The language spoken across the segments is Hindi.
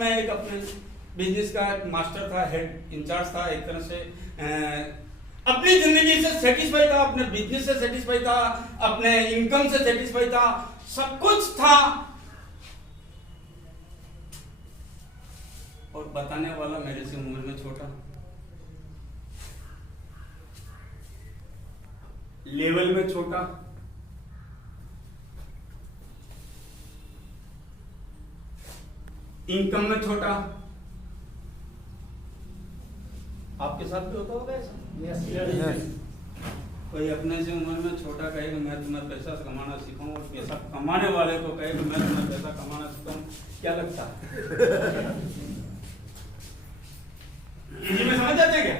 मैं एक अपने बिजनेस का मास्टर था, हेड इंचार्ज था, एक तरह से अपनी जिंदगी से सेटिस्फाई था, अपने बिजनेस से सेटिस्फाई था, अपने इनकम से सेटिस्फाई था, सब कुछ था। और बताने वाला मेरे से उम्र में छोटा, लेवल में छोटा, इनकम में छोटा। आपके साथ भी होता होगा ऐसा? Yes. कोई अपने से उम्र में छोटा कहेगा मैं तुम्हें पैसा कमाना सिखाऊं, और पैसा कमाने वाले को कहेगा मैं तुम्हें पैसा कमाना सिखाऊं, क्या लगता है? हिंदी में समझ जाते हैं क्या?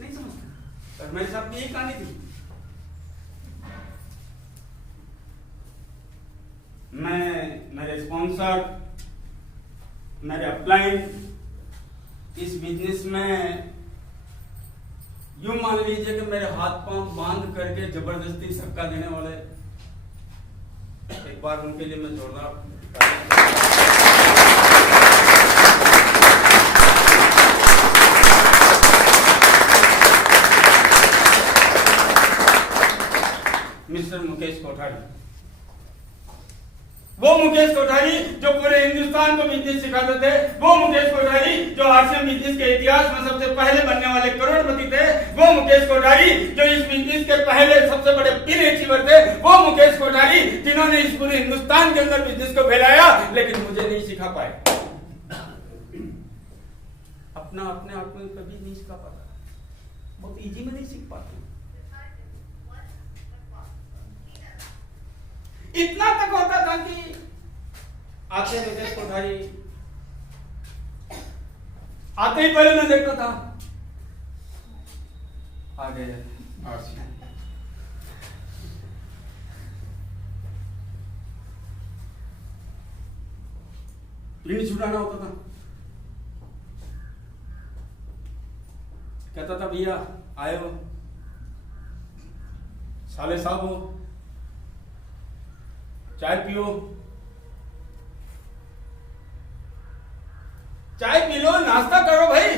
नहीं समझते। पर मेरे साथ भी यही कहानी थी। मेरे स्पॉन्सर, मेरे अपलाइन इस बिजनेस में यूं मान लीजिए कि मेरे हाथ पांव बांध करके जबरदस्ती धक्का देने वाले, एक बार उनके लिए मैं जोरदार मिस्टर मुकेश कोठारी। वो मुकेश कोठारी जो पूरे हिंदुस्तान को बिजनेस सिखाते थे, वो मुकेश कोठारी जो आरसीएम बिजनेस के इतिहास में सबसे पहले बनने वाले करोड़पति थे, वो मुकेश कोठारी जो इस बिजनेस के पहले सबसे बड़े पिन अचीवर थे, वो मुकेश कोठारी जिन्होंने इस पूरे हिंदुस्तान के अंदर बिजनेस को फैलाया, लेकिन मुझे नहीं सिखा पाए। अपने आप में कभी नहीं सिखा पाता, बहुत इजी में नहीं सीख पाते। इतना तक होता था कि आते मुकेश कोठारी आते ही पहले मैं देखता था आगे प्रिंट छुड़ाना होता था। कहता था भैया आए हो, साले साहब हो, चाय पियो, चाय पी लो, नाश्ता करो भाई।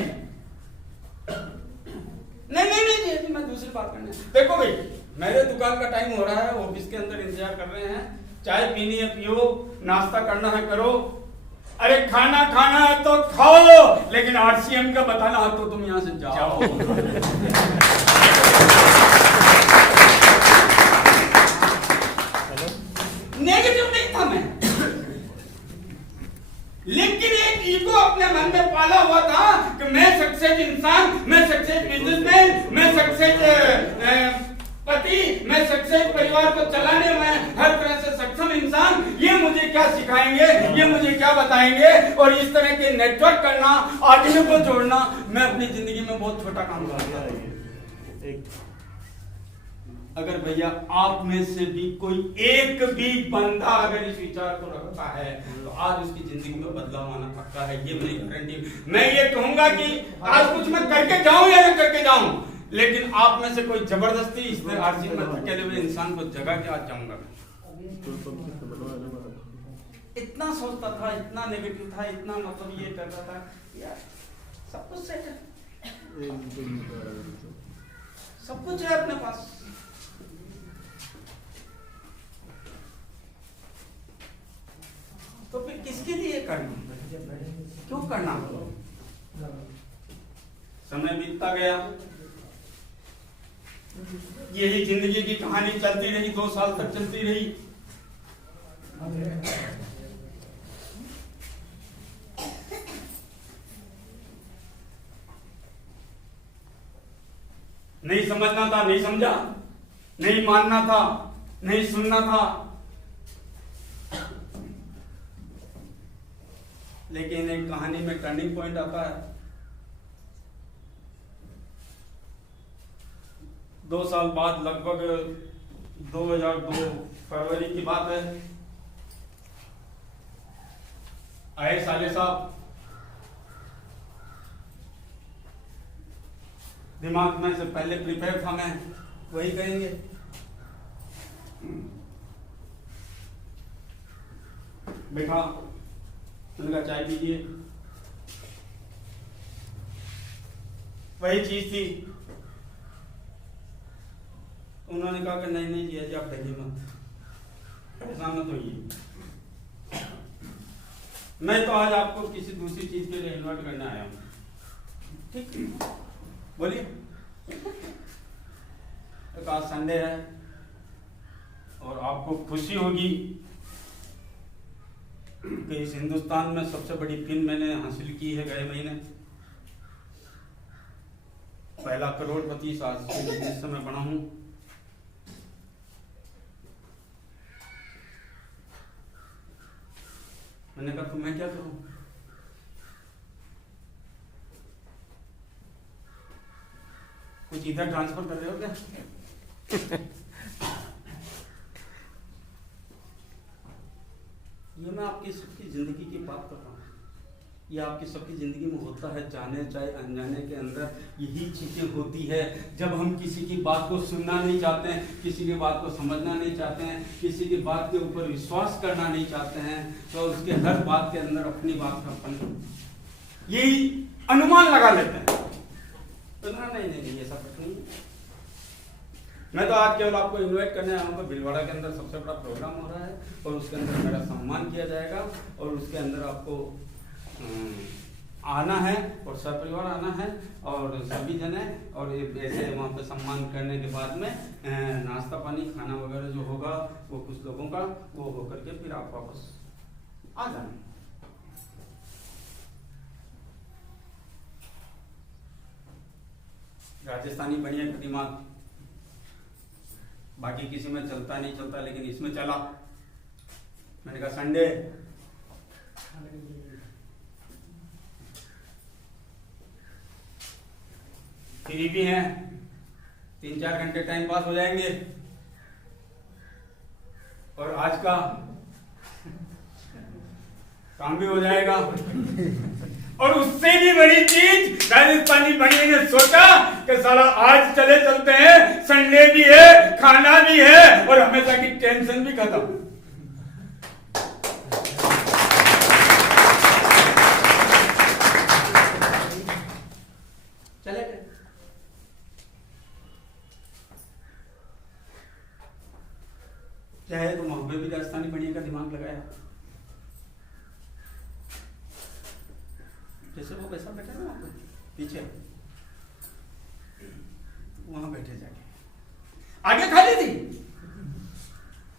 नहीं जी मैं दूसरी बात करना है। देखो भाई मेरे दुकान का टाइम हो रहा है, ऑफिस के अंदर इंतजार कर रहे हैं, चाय पीनी है पियो, नाश्ता करना है करो, अरे खाना है तो खाओ, लेकिन आरसीएम का बताना है तो तुम यहां से जाओ। नेगेटिव नहीं था मैं, लेकिन एक ईगो अपने मन में पाला हुआ था कि मैं सक्सेस इंसान, मैं सक्सेस बिजनेसमैन, मैं सक्सेस पति, मैं सक्सेस परिवार को चलाने में हर तरह से सक्षम इंसान, ये मुझे क्या सिखाएंगे, ये मुझे क्या बताएंगे। और इस तरह के नेटवर्क करना, आदमियों को जोड़ना, मैं अपनी जिंदगी में बहुत छोटा काम करता हूं। अगर भैया आप में से भी कोई एक भी बंदा अगर इस विचार को रखता है तो आज उसकी जिंदगी में बदलाव आना पक्का है, ये मेरी गारंटी। मैं ये कहूंगा कि आज कुछ मैं करके जाऊं या ना करके जाऊं, लेकिन आप में से कोई जबरदस्ती इस आरसीएम में अकेले हुए इंसान को जगा के आज जाऊंगा। इतना सोचता था, इतना नेगेटिव था, इतना मतलब ये करता था यार, सब कुछ सेट है, सब कुछ है अपने पास, तो फिर किसके लिए करना, क्यों करना। समय बीतता गया, यही जिंदगी की कहानी चलती रही, 2 साल तक चलती रही। नहीं समझना था, नहीं समझा, नहीं मानना था, नहीं सुनना था, लेकिन एक कहानी में टर्निंग पॉइंट आता है। 2 साल बाद, लगभग 2002 फरवरी की बात है, आए साले साहब, दिमाग में से पहले प्रिपेयर था मैं, वही कहेंगे। बैठा मैंने कहा चाय पीजिए, वही चीज थी। उन्होंने कहा कि नहीं नहीं जिया जी आप डरिए मत, ऐसा मत होइए, मैं तो आज आपको किसी दूसरी चीज के लिए इन्वाइट करने आया हूँ। ठीक, बोलिए। एक आज संडे है और आपको खुशी होगी कि इस हिंदुस्तान में सबसे बड़ी फिल्म मैंने हासिल की है गए महीने। पहला करोड़पति आज के बिजनेस से मैं बना हूं। मैंने कहा तो मैं क्या करूं? कुछ इधर ट्रांसफर कर रहे हो क्या? ये मैं आपकी सबकी जिंदगी की बात कर रहा हूँ। ये आपकी सबकी जिंदगी में होता है, जाने चाहे अनजाने के अंदर यही चीजें होती है। जब हम किसी की बात को सुनना नहीं चाहते हैं, किसी की बात को समझना नहीं चाहते हैं, किसी की बात के ऊपर विश्वास करना नहीं चाहते हैं, तो उसके हर बात के अंदर अपनी बात का अपन यही अनुमान लगा लेते हैं। तो नहीं ऐसा कुछ नहीं। मैं तो आज केवल आपको इनवाइट करने आया हूँ। भीलवाड़ा के अंदर सबसे बड़ा प्रोग्राम हो रहा है और उसके अंदर मेरा सम्मान किया जाएगा और उसके अंदर आपको आना है और सपरिवार आना है और सभी जने, और ऐसे वहाँ पे सम्मान करने के बाद में नाश्ता पानी खाना वगैरह जो होगा वो कुछ लोगों का वो होकर के फिर आप वापस आ जाना। राजस्थानी बढ़िया दिमाग, बाकी किसी में चलता नहीं चलता, लेकिन इसमें चला। मैंने कहा संडे फ्री भी हैं, 3-4 घंटे टाइम पास हो जाएंगे और आज का काम भी हो जाएगा। और उससे भी बड़ी चीज राजस्थानी भाई ने सोचा कि साला आज चले चलते हैं, संडे भी है, खाना भी है और हमेशा की टेंशन भी खत्म। चले गए। चाहे तो वहां पे भी राजस्थानी बढ़िया का दिमाग लगाया, जैसे वो वैसा बैठा ना वहां पीछे, वहां बैठे जाके आगे खाली थी।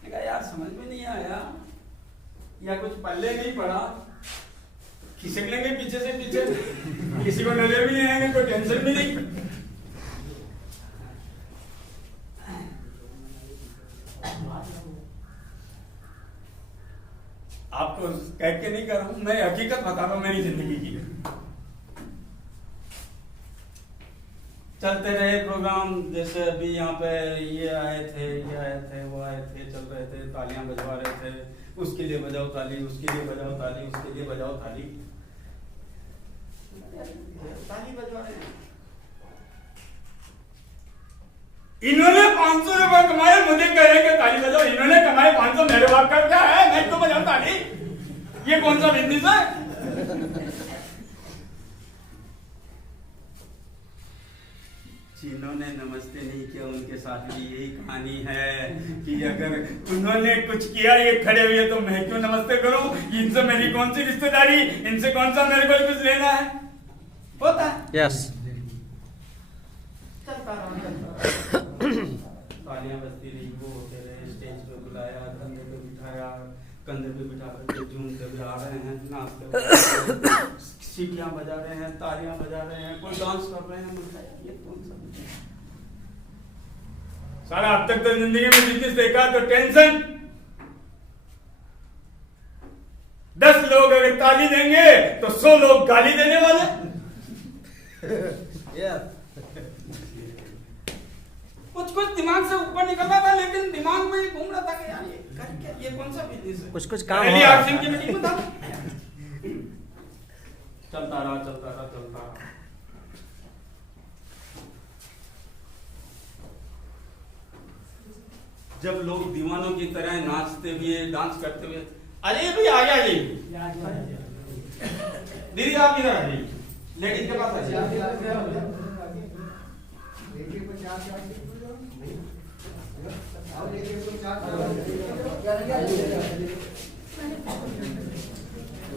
कहा यार समझ में नहीं आया या कुछ पल्ले नहीं पड़ा, खिसक लेंगे पीछे से पीछे, किसी को नजर भी नहीं आएंगे, कोई टेंशन भी नहीं। आपको कह के नहीं कर रहा हूं, मैं हकीकत बता रहा हूं मेरी जिंदगी की। चलते रहे प्रोग्राम, जैसे अभी यहाँ पे ये आए थे वो आए थे, चल रहे थे, तालियां बजवा रहे थे, उसके लिए बजाओ ताली, उसके लिए बजाओ ताली, उसके लिए बजाओ ताली, ताली बजवा रहे हैं। इन्होंने 500 रुपए कमाए, मुझे कह रहे कि ताली बजाओ। इन्होंने कमाए 500, मेरे बाप का क्या है, मैं तो बजाऊं ताली। ये कौन सा बिजनेस है? जिन्होंने नमस्ते नहीं किया उनके साथ भी यही कहानी है कि अगर उन्होंने कुछ किया ये खड़े हुए तो मैं क्यों नमस्ते करूं? इनसे मेरी कौन सी रिश्तेदारी, इनसे कौन सा मेरे को कुछ लेना है? होता है। यस। चलता रहा। तालियां बजती रही, वो होते रहे, स्टेज पे बुलाया, कंधे पे बिठाया, कंधे पे बिठा करके झूमते भी आ रहे हैं, नाचते सीटियां बजा रहे हैं, तालियां बजा रहे हैं, कोई डांस कर रहे हैं। ये कौन सा सारा अब तक तो जिंदगी में बिजनेस देखा तो टेंशन। 10 लोग अगर ताली देंगे तो 100 लोग गाली देने वाले। कुछ दिमाग से ऊपर निकल रहा था, लेकिन दिमाग में ये घूम रहा था कि यार ये कर क्या, ये कौन सा बिजनेस है? कुछ काम हो रहा है। की मीटिंग में था। चलता रहा। जब लोग दीवानों की तरह नाचते हुए, डांस करते हुए, अरे भाई आ गया जी, दीदी आप इधर आ जाइए, लेडीज के पास आ जाइए।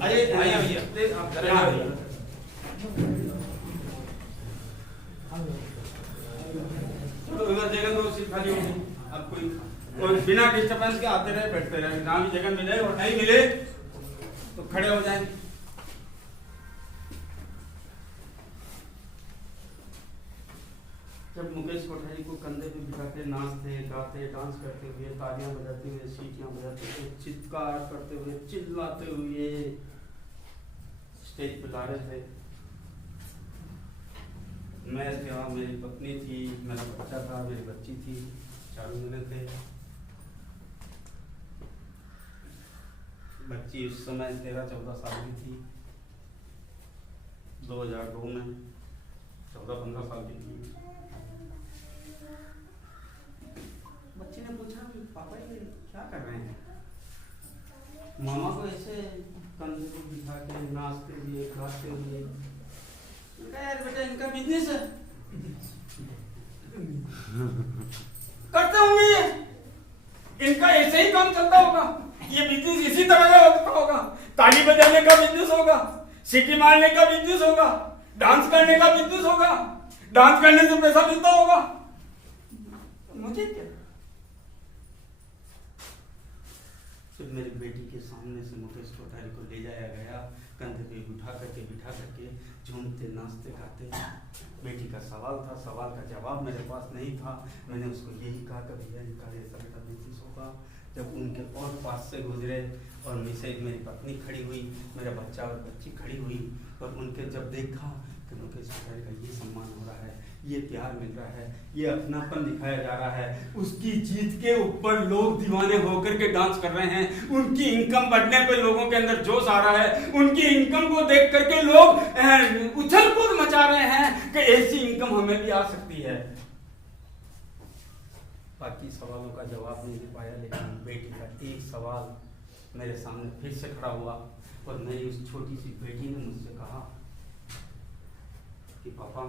आइए आइए भैया, प्लीज आप जरा आइए। तो इधर जगह तो सीट खाली होगी, अब कोई बिना डिस्टर्बेंस के आते रहे बैठते रहे, जहाँ भी जगह मिले और नहीं मिले तो खड़े हो जाएं। जब मुकेश कोठारी को कंधे पे बिठा के नाचते गाते डांस करते हुए तालियां बजाते हुए सीटियां बजाते हुए चित्कार करते हुए चिल्लाते हुए स्टेज पे ला रहे थे, मैं क्या, मेरी पत्नी थी, मेरा बच्चा था, मेरी बच्ची थी, 4 महीने थे। बच्ची उस समय 13-14 साल की थी, 2002 में 14-15 साल की थी। बच्ची ने पूछा कि पापा ये क्या कर रहे हैं, मामा को ऐसे कंधे पे बिठा के नाचते हुए गाते हुए। यार बेटा इनका बिजनेस है, करते होंगे ये, इनका ऐसे ही काम चलता होगा, ये बिजनेस इसी तरह का होता होगा, ताली बजाने का बिजनेस होगा, सीटी मारने का बिजनेस होगा, डांस करने का बिजनेस होगा, डांस करने से पैसा मिलता होगा। मुझे क्या, फिर मेरी बेटी के सामने से मुकेश कोठारी को ले जाया गया, कंधे पे बिठा करके झूमते नाचते गाते। बेटी का सवाल था, सवाल का जवाब मेरे पास नहीं था। मैंने उसको यही कहा कि भैया इनका ऐसा बेटा बिजनेस होगा। जब उनके और पास से गुजरे और मुझसे मेरी पत्नी खड़ी हुई, मेरा बच्चा और बच्ची खड़ी हुई, और उनके जब देखा कि मुकेश कोठारी का ये सम्मान हो रहा है, ये प्यार मिल रहा है, ये अपनापन दिखाया जा रहा है, उसकी जीत के ऊपर लोग दीवाने होकर के डांस कर रहे हैं, उनकी इनकम बढ़ने पे लोगों के अंदर जोश आ रहा है, उनकी इनकम को देख करके लोग उछल कूद मचा रहे हैं कि ऐसी इनकम हमें भी आ सकती है। बाकी सवालों का जवाब नहीं दे पाया, लेकिन बेटी का एक सवाल मेरे सामने फिर से खड़ा हुआ, और मेरी उस छोटी सी बेटी ने मुझसे कहा कि पापा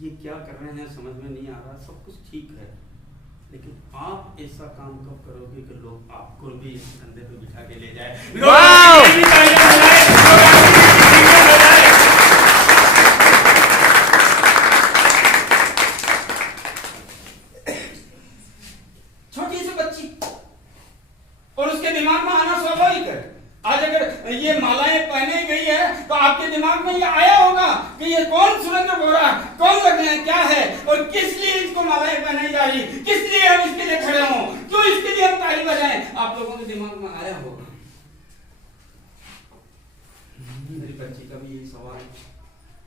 ये क्या कर रहे हैं समझ में नहीं आ रहा, सब कुछ ठीक है, लेकिन आप ऐसा काम कब करोगे कि लोग आपको भी इस कंधे पे बिठा के ले जाए। छोटी सी बच्ची, और उसके दिमाग में आना स्वाभाविक है। आज अगर ये मालाएं पहने गई है तो आपके दिमाग में ये आया होगा कि ये कौन सुरेंद्र बोरा, कौन लग रहे हैं, क्या है, और किस लिए इसको मालाएं पहनाई जा रही, किस लिए हम इसके लिए खड़े हों, क्यों इसके लिए हम ताली बजाएं, आप लोगों के दिमाग में आया होगा। मेरी बच्ची का भी यही सवाल,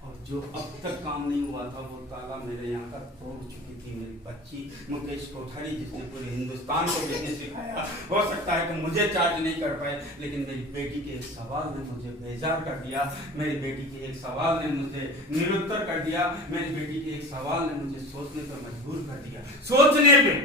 और जो अब तक काम नहीं हुआ था वो ताला मेरे यहाँ का तोड़ चुकी थी मेरी बच्ची मुकेश कोठारी, जिसने पूरे हिंदुस्तान को बिजनेस सिखाया। हो सकता है कि मुझे चार्ज नहीं कर पाए, लेकिन मेरी बेटी के एक सवाल ने मुझे बेजार कर दिया, मेरी बेटी के एक सवाल ने मुझे निरुत्तर कर दिया, मेरी बेटी के एक सवाल ने मुझे सोचने पर मजबूर कर दिया। सोचने पे